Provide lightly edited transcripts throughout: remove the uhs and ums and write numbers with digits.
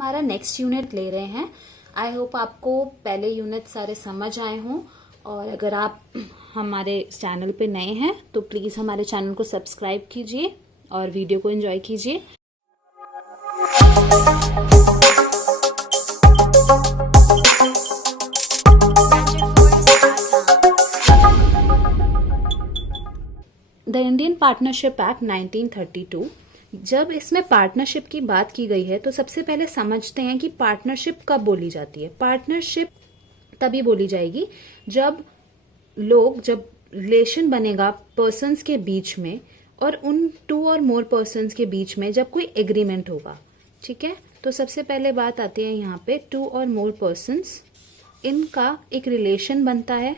हमारा next unit ले रहे हैं। आई होप आपको पहले यूनिट सारे समझ आए हों, और अगर आप हमारे चैनल पे नए हैं तो प्लीज़ हमारे चैनल को सब्सक्राइब कीजिए और वीडियो को एंजॉय कीजिए। द इंडियन पार्टनरशिप एक्ट 1932, जब इसमें पार्टनरशिप की बात की गई है तो सबसे पहले समझते हैं कि पार्टनरशिप कब बोली जाती है। पार्टनरशिप तभी बोली जाएगी जब रिलेशन बनेगा पर्सन्स के बीच में, और उन 2 और मोर पर्सन्स के बीच में जब कोई एग्रीमेंट होगा। ठीक है, तो सबसे पहले बात आती है यहाँ पे 2 और मोर पर्सन्स, इनका एक रिलेशन बनता है।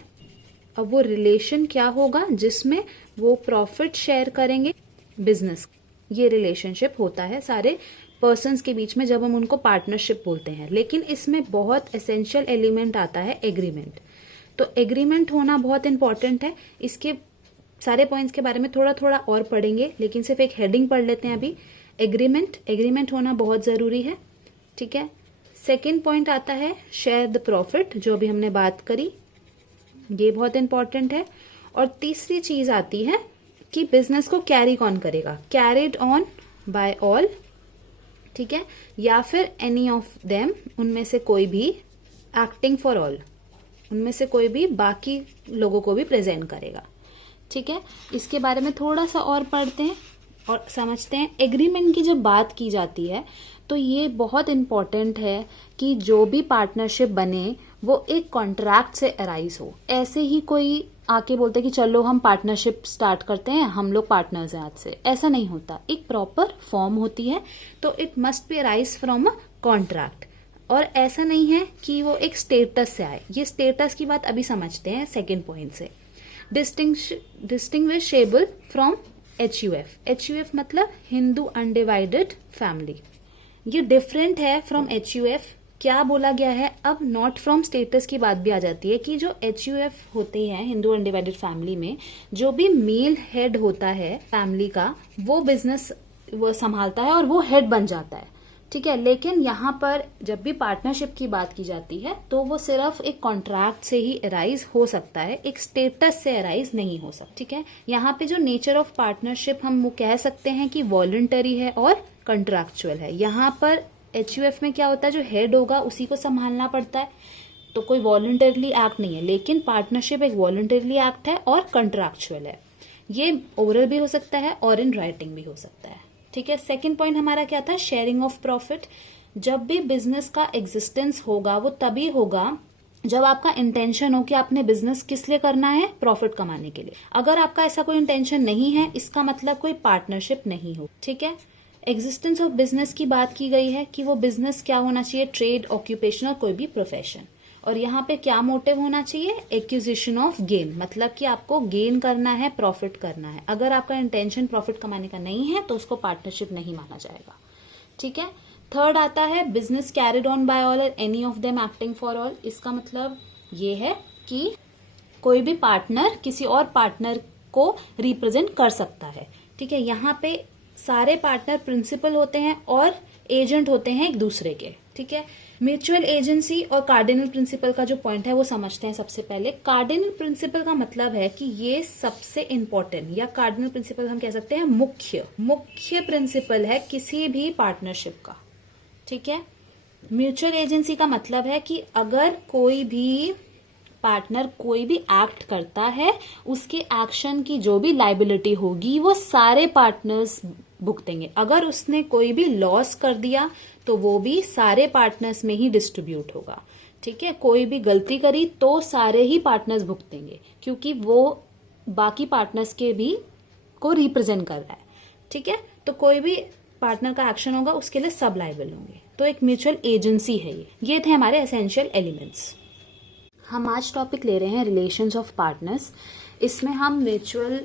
अब वो रिलेशन क्या होगा? जिसमें वो प्रॉफिट शेयर करेंगे बिजनेस। ये रिलेशनशिप होता है सारे पर्सन्स के बीच में जब हम उनको पार्टनरशिप बोलते हैं। लेकिन इसमें बहुत एसेंशियल एलिमेंट आता है एग्रीमेंट। तो एग्रीमेंट होना बहुत इंपॉर्टेंट है। इसके सारे पॉइंट्स के बारे में थोड़ा थोड़ा और पढ़ेंगे, लेकिन सिर्फ एक हेडिंग पढ़ लेते हैं अभी। एग्रीमेंट होना बहुत जरूरी है। ठीक है, सेकेंड पॉइंट आता है शेयर द प्रॉफिट, जो अभी हमने बात करी, ये बहुत इंपॉर्टेंट है। और तीसरी चीज आती है कि बिजनेस को कैरी कौन करेगा, कैरिड ऑन बाय ऑल। ठीक है, या फिर एनी ऑफ देम, उनमें से कोई भी, एक्टिंग फॉर ऑल, उनमें से कोई भी बाकी लोगों को भी प्रेजेंट करेगा। ठीक है, इसके बारे में थोड़ा सा और पढ़ते हैं और समझते हैं। एग्रीमेंट की जब बात की जाती है तो ये बहुत इंपॉर्टेंट है कि जो भी पार्टनरशिप बने वो एक कॉन्ट्रैक्ट से अराइज हो। ऐसे ही कोई आके बोलते कि चलो हम पार्टनरशिप स्टार्ट करते हैं, हम लोग पार्टनर्स हैं आज से, ऐसा नहीं होता। एक प्रॉपर फॉर्म होती है, तो it must be arise from a contract. और ऐसा नहीं है कि वो एक स्टेटस से आए। ये स्टेटस की बात अभी समझते हैं सेकेंड पॉइंट से। Distinguishable from HUF। HUF मतलब हिंदू अनडिवाइडेड फैमिली। ये डिफरेंट है फ्रॉम HUF। क्या बोला गया है? अब नॉट फ्रॉम स्टेटस की बात भी आ जाती है कि जो HUF होते हैं, हिंदू अनडिवाइडेड फैमिली में जो भी मेल हेड होता है फैमिली का, वो बिजनेस वो संभालता है और वो हेड बन जाता है। ठीक है, लेकिन यहाँ पर जब भी पार्टनरशिप की बात की जाती है तो वो सिर्फ एक कॉन्ट्रैक्ट से ही अराइज हो सकता है, एक स्टेटस से अराइज नहीं हो सकता। ठीक है, यहाँ पे जो नेचर ऑफ पार्टनरशिप हम वो कह सकते हैं कि वॉलंटरी है और कंट्रैक्चुअल है। यहाँ पर HUF में क्या होता है, जो हेड होगा उसी को संभालना पड़ता है, तो कोई वॉलंटरली एक्ट नहीं है। लेकिन पार्टनरशिप एक वॉलंटरली एक्ट है और कंट्रैक्चुअल है। ये ओरल भी हो सकता है और इन राइटिंग भी हो सकता है। ठीक है, सेकंड पॉइंट हमारा क्या था? Sharing of profit. जब भी बिजनेस का एग्जिस्टेंस होगा वो तभी होगा जब आपका इंटेंशन हो कि आपने बिजनेस किस लिए करना है, प्रॉफिट कमाने के लिए। अगर आपका ऐसा कोई इंटेंशन नहीं है, इसका मतलब कोई पार्टनरशिप नहीं हो। ठीक है, एग्जिस्टेंस ऑफ बिजनेस की बात की गई है कि वो बिजनेस क्या होना चाहिए, ट्रेड, ऑक्यूपेशन और कोई भी प्रोफेशन। और यहाँ पे क्या मोटिव होना चाहिए? एक्विजिशन ऑफ गेन, मतलब कि आपको गेन करना है, प्रॉफिट करना है। अगर आपका इंटेंशन प्रॉफिट कमाने का नहीं है तो उसको पार्टनरशिप नहीं माना जाएगा। ठीक है, थर्ड आता है business carried on by all or any of them acting for all. इसका मतलब ये है कि कोई भी पार्टनर किसी और पार्टनर को रिप्रेजेंट कर सकता है। ठीक है, यहाँ पे सारे पार्टनर प्रिंसिपल होते हैं और एजेंट होते हैं एक दूसरे के। ठीक है, म्यूचुअल एजेंसी और कार्डिनल प्रिंसिपल का जो पॉइंट है वो समझते हैं सबसे पहले। कार्डिनल प्रिंसिपल का मतलब है कि ये सबसे इंपॉर्टेंट, या कार्डिनल प्रिंसिपल हम कह सकते हैं मुख्य प्रिंसिपल है किसी भी पार्टनरशिप का। ठीक है, म्यूचुअल एजेंसी का मतलब है कि अगर कोई भी पार्टनर कोई भी एक्ट करता है, उसके एक्शन की जो भी लाइबिलिटी होगी वो सारे पार्टनर्स भुगतेंगे। अगर उसने कोई भी लॉस कर दिया तो वो भी सारे पार्टनर्स में ही डिस्ट्रीब्यूट होगा। ठीक है, कोई भी गलती करी तो सारे ही पार्टनर्स भुगतेंगे, क्योंकि वो बाकी पार्टनर्स के भी को रिप्रेजेंट कर रहा है। ठीक है, तो कोई भी पार्टनर का एक्शन होगा उसके लिए सब लाइबल होंगे। तो एक म्यूचुअल एजेंसी है ये थे हमारे एसेंशियल एलिमेंट्स। हम आज टॉपिक ले रहे हैं रिलेशंस ऑफ पार्टनर्स। इसमें हम म्यूचुअल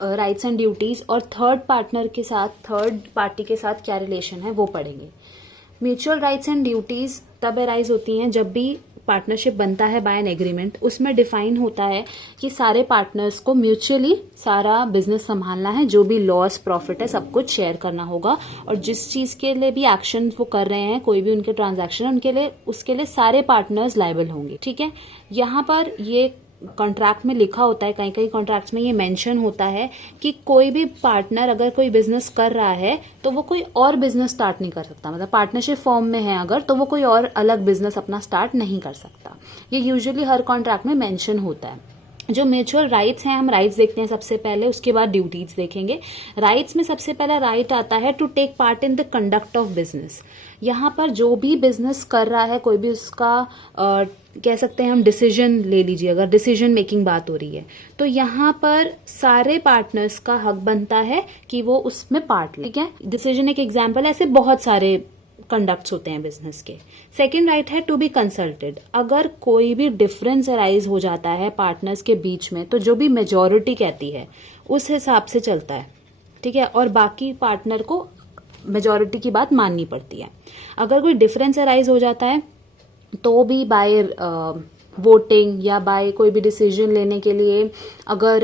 राइट्स एंड ड्यूटीज और थर्ड पार्टी के साथ क्या रिलेशन है वो पढ़ेंगे। म्यूचुअल राइट्स एंड ड्यूटीज तब अराइज होती हैं जब भी पार्टनरशिप बनता है बाय एन एग्रीमेंट, उसमें डिफाइन होता है कि सारे पार्टनर्स को म्यूचुअली सारा बिजनेस संभालना है, जो भी लॉस प्रॉफिट है सब कुछ शेयर करना होगा, और जिस चीज के लिए भी एक्शन वो कर रहे हैं, कोई भी उनके ट्रांजैक्शन, उनके लिए उसके लिए सारे पार्टनर्स लायबल होंगे। ठीक है, यहाँ पर ये कॉन्ट्रैक्ट में लिखा होता है, कहीं कहीं कॉन्ट्रैक्ट्स में ये मेंशन होता है कि कोई भी पार्टनर अगर कोई बिजनेस कर रहा है तो वो कोई और बिजनेस स्टार्ट नहीं कर सकता, मतलब पार्टनरशिप फॉर्म में है अगर, तो वो कोई और अलग बिजनेस अपना स्टार्ट नहीं कर सकता। ये यूजुअली हर कॉन्ट्रैक्ट में मेंशन होता है। जो म्यूचुअल राइट्स हैं, हम राइट्स देखते हैं सबसे पहले, उसके बाद ड्यूटीज देखेंगे। राइट्स में सबसे पहला राइट आता है to take part in the conduct of business. यहाँ पर जो भी बिजनेस कर रहा है, कोई भी उसका कह सकते हैं हम डिसीजन ले लीजिए, अगर डिसीजन मेकिंग बात हो रही है तो यहाँ पर सारे पार्टनर्स का हक बनता है कि वो उसमें पार्ट ले। ठीक है, डिसीजन एक एग्जाम्पल है, ऐसे बहुत सारे कंडक्ट्स होते हैं बिजनेस के। सेकेंड राइट है टू बी कंसल्टेड। अगर कोई भी डिफरेंस अराइज हो जाता है पार्टनर्स के बीच में, तो जो भी मेजॉरिटी कहती है उस हिसाब से चलता है। ठीक है, और बाकी पार्टनर को मेजॉरिटी की बात माननी पड़ती है। अगर कोई डिफरेंस अराइज हो जाता है तो भी बाय वोटिंग या बाय कोई भी डिसीजन लेने के लिए अगर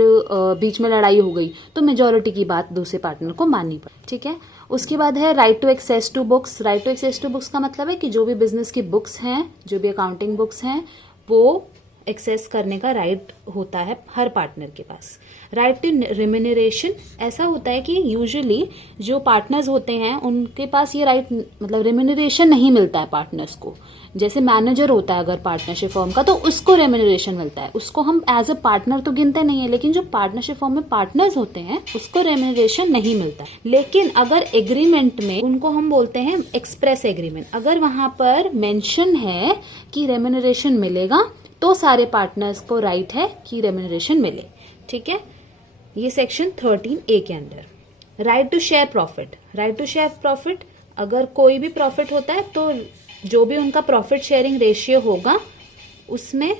बीच में लड़ाई हो गई तो मेजॉरिटी की बात दूसरे पार्टनर को माननी पड़े। ठीक है, उसके बाद है right to access to books. Right to access to books का मतलब है कि जो भी बिजनेस की बुक्स हैं, जो भी अकाउंटिंग बुक्स हैं, वो एक्सेस करने का राइट होता है हर पार्टनर के पास। राइट टू रेम्यूनरेशन, ऐसा होता है कि यूजुअली जो पार्टनर्स होते हैं उनके पास ये राइट, मतलब रेम्यूनरेशन नहीं मिलता है पार्टनर्स को। जैसे मैनेजर होता है अगर पार्टनरशिप फर्म का, तो उसको रेम्यूनरेशन मिलता है, उसको हम एज अ पार्टनर तो गिनते नहीं है, लेकिन जो पार्टनरशिप फर्म में पार्टनर्स होते हैं उसको रेम्यूनरेशन नहीं मिलता। लेकिन अगर एग्रीमेंट में, उनको हम बोलते हैं एक्सप्रेस एग्रीमेंट, अगर वहां पर मेंशन है कि रेम्यूनरेशन मिलेगा तो सारे पार्टनर्स को राइट है कि रेम्यूनरेशन मिले। ठीक है, ये सेक्शन 13A के under. Right to share profit. Right to share profit, अगर कोई भी प्रॉफिट होता है तो जो भी उनका प्रॉफिट शेयरिंग रेशियो होगा उसमें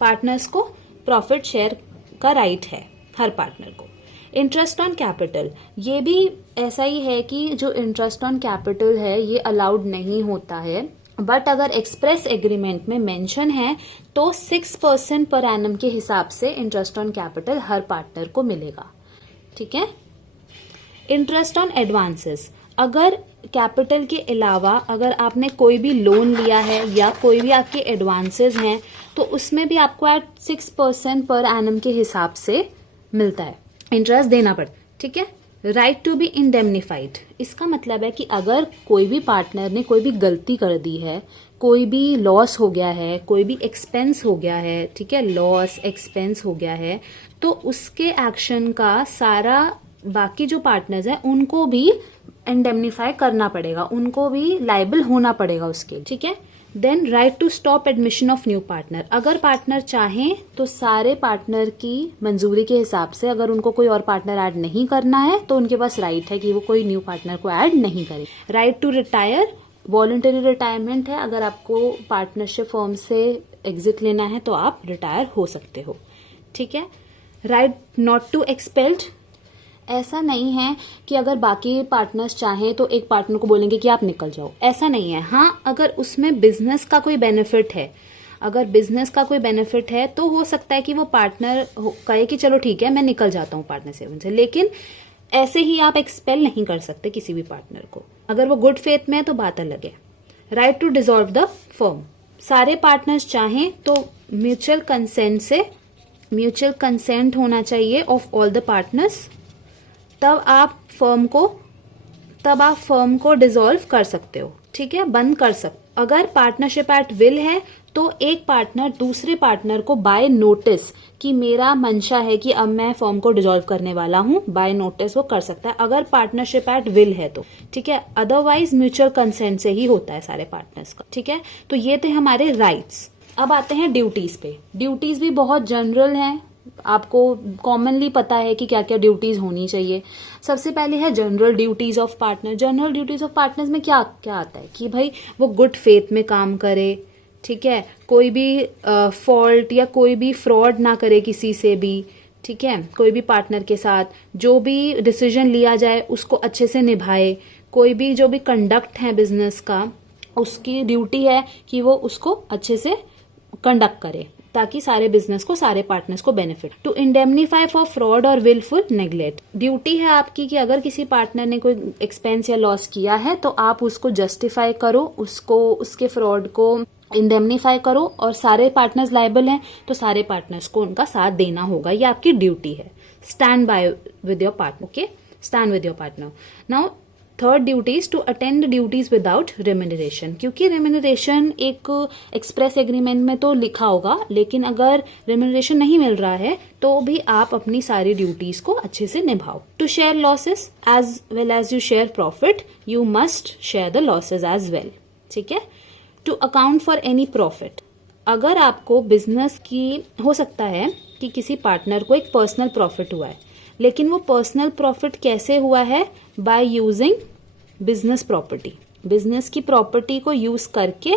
पार्टनर्स को प्रॉफिट शेयर का राइट है, हर पार्टनर को। इंटरेस्ट ऑन कैपिटल, ये भी ऐसा ही है कि जो इंटरेस्ट ऑन कैपिटल है ये अलाउड नहीं होता है, बट अगर एक्सप्रेस एग्रीमेंट में मेंशन है तो 6% पर एनम के हिसाब से interest on capital her partner को मिलेगा। ठीक है, इंटरेस्ट ऑन एडवांसेस, अगर कैपिटल के अलावा अगर आपने कोई भी लोन लिया है या कोई भी आपके एडवांसेस हैं तो उसमें भी आपको एट 6% पर एनम के हिसाब से मिलता है, इंटरेस्ट देना पड़ता। ठीक है, राइट टू बी इंडेमनिफाइड, इसका मतलब है कि अगर कोई भी पार्टनर ने कोई भी गलती कर दी है, कोई भी लॉस हो गया है, कोई भी एक्सपेंस हो गया है, ठीक है, लॉस एक्सपेंस हो गया है, तो उसके एक्शन का सारा बाकी जो पार्टनर्स हैं उनको भी इंडेमनिफाई करना पड़ेगा, उनको भी लायबल होना पड़ेगा उसके। ठीक है, then right to stop admission of new partner, अगर पार्टनर चाहें तो सारे पार्टनर की मंजूरी के हिसाब से अगर उनको कोई और पार्टनर ऐड नहीं करना है तो उनके पास राइट है कि वो कोई न्यू पार्टनर को ऐड नहीं करे। Right to retire, voluntary retirement है, अगर आपको पार्टनरशिप फर्म से एग्जिट लेना है तो आप रिटायर हो सकते हो। ठीक है, राइट नॉट टू एक्सपेल्ड, ऐसा नहीं है कि अगर बाकी पार्टनर्स चाहें तो एक पार्टनर को बोलेंगे कि आप निकल जाओ, ऐसा नहीं है। हाँ, अगर उसमें बिजनेस का कोई बेनिफिट है, अगर बिजनेस का कोई बेनिफिट है तो हो सकता है कि वो पार्टनर कहे कि चलो ठीक है मैं निकल जाता हूँ पार्टनरशिप से, लेकिन ऐसे ही आप एक्सपेल नहीं कर सकते किसी भी पार्टनर को। अगर वो गुड फेथ में है तो बात अलग है। Right to dissolve the firm, सारे पार्टनर्स चाहें तो म्यूचुअल कंसेंट से, म्यूचुअल कंसेंट होना चाहिए ऑफ ऑल द पार्टनर्स, तब आप फर्म को डिसॉल्व कर सकते हो। ठीक है, बंद कर सकते। अगर पार्टनरशिप एट विल है तो एक पार्टनर दूसरे पार्टनर को बाय नोटिस कि मेरा मंशा है कि अब मैं फर्म को डिसॉल्व करने वाला हूं, बाय नोटिस वो कर सकता है अगर पार्टनरशिप एट विल है तो। ठीक है, अदरवाइज म्यूचुअल कंसेंट से ही होता है सारे पार्टनर्स का। ठीक है, तो ये थे हमारे राइट्स। अब आते हैं ड्यूटीज पे। ड्यूटीज भी बहुत जनरल हैं, आपको कॉमनली पता है कि क्या क्या ड्यूटीज होनी चाहिए। सबसे पहले है general duties of partner. General duties of partners में क्या क्या आता है कि भाई वो गुड फेथ में काम करे, ठीक है, कोई भी फॉल्ट या कोई भी फ्रॉड ना करे किसी से भी, ठीक है, कोई भी पार्टनर के साथ जो भी डिसीजन लिया जाए उसको अच्छे से निभाए, कोई भी जो भी कंडक्ट है बिजनेस का उसकी ड्यूटी है कि वो उसको अच्छे से कंडक्ट करे ताकि सारे बिजनेस को, सारे पार्टनर्स को benefit. To indemnify for fraud और विलफुल नेग्लेक्ट, ड्यूटी है आपकी कि अगर किसी पार्टनर ने कोई एक्सपेंस या लॉस किया है तो आप उसको जस्टिफाई करो, उसको, उसके फ्रॉड को इंडेमनीफाई करो, और सारे पार्टनर्स लायबल हैं तो सारे पार्टनर्स को उनका साथ देना होगा, ये आपकी ड्यूटी है। Stand by with your partner, okay, stand with your partner. Now third duty is to attend duties without remuneration, क्योंकि रेम्यूनरेशन एक एक्सप्रेस एग्रीमेंट में तो लिखा होगा, लेकिन अगर रेम्यूनरेशन नहीं मिल रहा है तो भी आप अपनी सारी ड्यूटीज को अच्छे से निभाओ। To share losses as well as you share profit, you must share the losses as well, ठीक है। To account for any profit, अगर आपको बिजनेस की, हो सकता है कि किसी पार्टनर को एक पर्सनल प्रॉफिट हुआ है, लेकिन वो पर्सनल प्रॉफिट कैसे हुआ है? By using business property, business की प्रॉपर्टी को यूज करके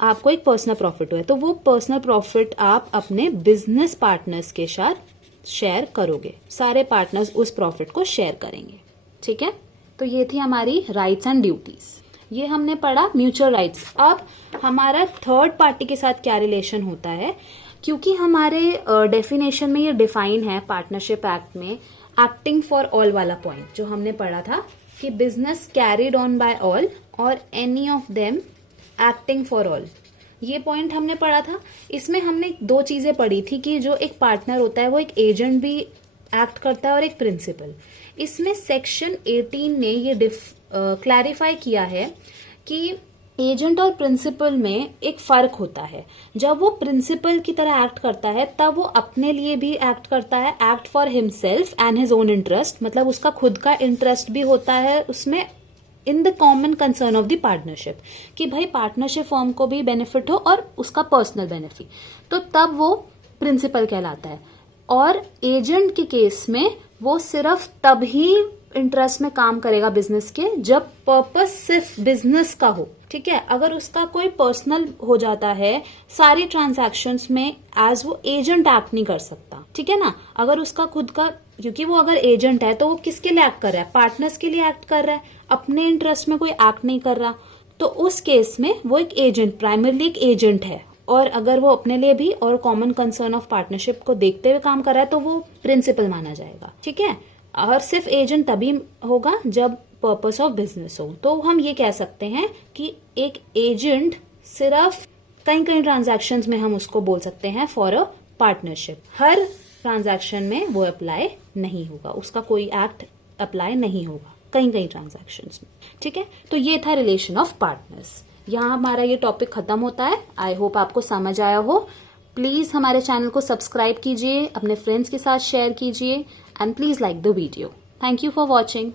आपको एक पर्सनल प्रॉफिट हुआ है, तो वो पर्सनल प्रॉफिट आप अपने बिजनेस पार्टनर्स के साथ शेयर करोगे, सारे पार्टनर्स उस प्रॉफिट को शेयर करेंगे, ठीक है। तो ये थी हमारी राइट्स एंड ड्यूटीज, ये हमने पढ़ा म्यूचुअल राइट्स। अब हमारा थर्ड पार्टी के साथ क्या रिलेशन होता है, क्योंकि हमारे डेफिनेशन में ये डिफाइन है पार्टनरशिप एक्ट में, एक्टिंग फॉर ऑल वाला पॉइंट जो हमने पढ़ा था कि business carried on by all or any of them acting for all, ये पॉइंट हमने पढ़ा था। इसमें हमने दो चीजें पढ़ी थी कि जो एक पार्टनर होता है वो एक एजेंट भी एक्ट करता है और एक प्रिंसिपल। इसमें सेक्शन 18 ने ये क्लैरिफाई किया है कि एजेंट और प्रिंसिपल में एक फर्क होता है। जब वो प्रिंसिपल की तरह एक्ट करता है तब वो अपने लिए भी एक्ट करता है, act for himself and his own interest, मतलब उसका खुद का इंटरेस्ट भी होता है उसमें, in the common concern of the partnership, कि भाई पार्टनरशिप फॉर्म को भी बेनिफिट हो और उसका पर्सनल बेनिफिट, तो तब वो प्रिंसिपल कहलाता है। और एजेंट के केस में वो सिर्फ तभी इंटरेस्ट में काम करेगा बिजनेस के जब पर्पस सिर्फ बिजनेस का हो, ठीक है। अगर उसका कोई पर्सनल हो जाता है सारी ट्रांजैक्शंस में, एज वो एजेंट एक्ट नहीं कर सकता, ठीक है ना। अगर उसका खुद का, क्योंकि वो अगर एजेंट है तो वो किसके लिए एक्ट कर रहा है? पार्टनर्स के लिए एक्ट कर रहा है, अपने इंटरेस्ट में कोई एक्ट नहीं कर रहा, तो उस केस में वो एक एजेंट, प्राइमरली एक एजेंट है। और अगर वो अपने लिए भी और कॉमन कंसर्न ऑफ पार्टनरशिप को देखते हुए काम कर रहा है तो वो प्रिंसिपल माना जाएगा, ठीक है। और सिर्फ एजेंट तभी होगा जब पर्पस ऑफ बिजनेस हो। तो हम ये कह सकते हैं कि एक एजेंट सिर्फ कई ट्रांजैक्शंस में हम उसको बोल सकते हैं for a partnership, her transaction में वो अप्लाई नहीं होगा, उसका कोई एक्ट अप्लाई नहीं होगा कई ट्रांजैक्शंस में, ठीक है। तो ये था रिलेशन ऑफ पार्टनर्स। यहाँ हमारा ये टॉपिक खत्म होता है। आई होप आपको समझ आया हो। प्लीज हमारे चैनल को सब्सक्राइब कीजिए, अपने फ्रेंड्स के साथ शेयर कीजिए, and please like the video. Thank you for watching.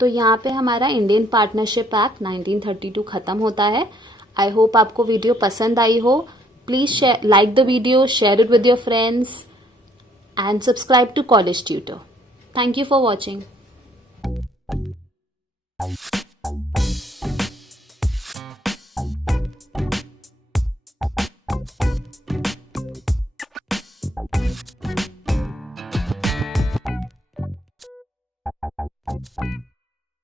तो यहाँ पे हमारा इंडियन पार्टनरशिप एक्ट 1932 खत्म होता है। आई होप आपको वीडियो पसंद आई हो। Please like the video, share it with your friends, and subscribe to College Tutor. Thank you for watching.